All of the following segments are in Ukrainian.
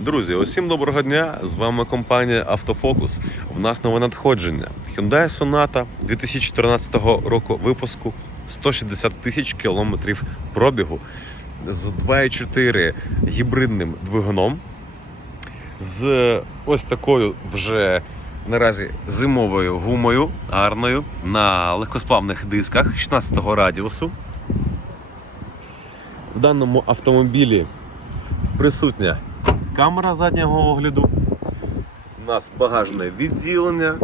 Друзі, усім доброго дня! З вами компанія Автофокус. В нас нове надходження. Hyundai Sonata 2014 року випуску 160 тисяч кілометрів пробігу з 2,4 гібридним двигуном. З ось такою вже наразі зимовою гумою гарною на легкосплавних дисках 16-го радіусу. В даному автомобілі присутня камера заднього огляду. У нас багажне відділення.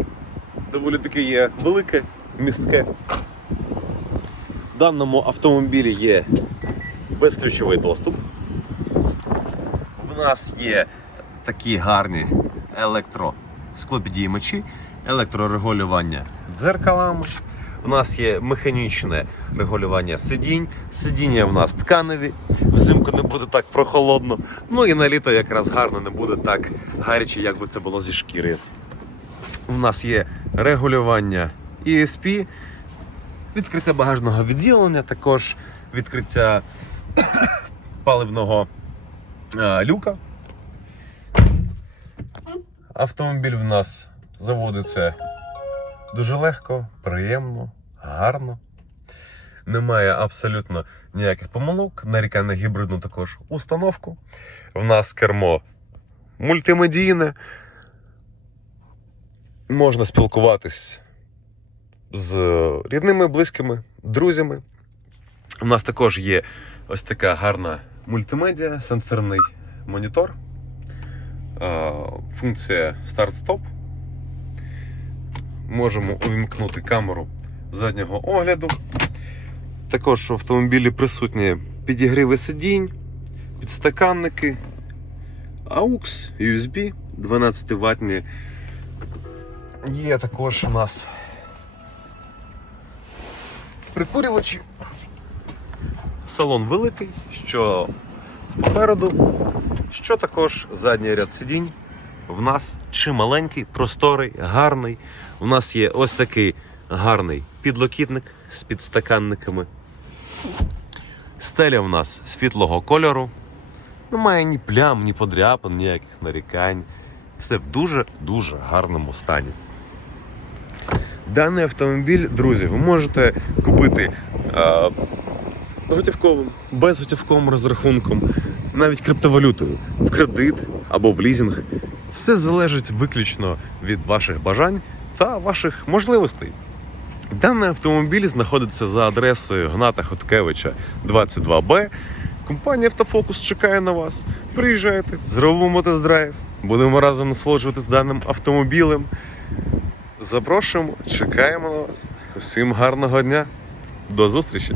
Доволі таки є велике, містке. В даному автомобілі є безключовий доступ. В нас є такі гарні електросклопідіймачі, електрорегулювання дзеркалами. У нас є механічне регулювання сидінь. Сидіння в нас тканеві, взимку не буде так прохолодно. Ну і на літо якраз гарно не буде так гаряче, як би це було зі шкіри. У нас є регулювання ESP, відкриття багажного відділення, також відкриття паливного люка. Автомобіль в нас заводиться дуже легко, приємно, гарно. Немає абсолютно ніяких помилок. Нарікає на гібридну також установку. В нас кермо мультимедійне. Можна спілкуватись з рідними, близькими, друзями. У нас також є ось така гарна мультимедіа, сенсорний монітор, функція старт-стоп. Можемо увімкнути камеру заднього огляду. Також в автомобілі присутні підігріви сидінь, підстаканники, AUX, USB 12 ватні. Є також у нас прикурювачі. Салон великий, що попереду, що також задній ряд сидінь. В нас чималенький, просторий, гарний. У нас є ось такий гарний підлокітник з підстаканниками. Стеля в нас світлого кольору. Немає ні плям, ні подряпин, ніяких нарікань. Все в дуже-дуже гарному стані. Даний автомобіль, друзі, ви можете купити е, готівковим, безготівковим розрахунком, навіть криптовалютою, в кредит або в лізинг. Все залежить виключно від ваших бажань та ваших можливостей. Даний автомобіль знаходиться за адресою Гната Хоткевича 22Б. Компанія Автофокус чекає на вас. Приїжджайте, зробимо тест-драйв. Будемо разом насолоджуватися даним автомобілем. Запрошуємо, чекаємо на вас. Всім гарного дня. До зустрічі!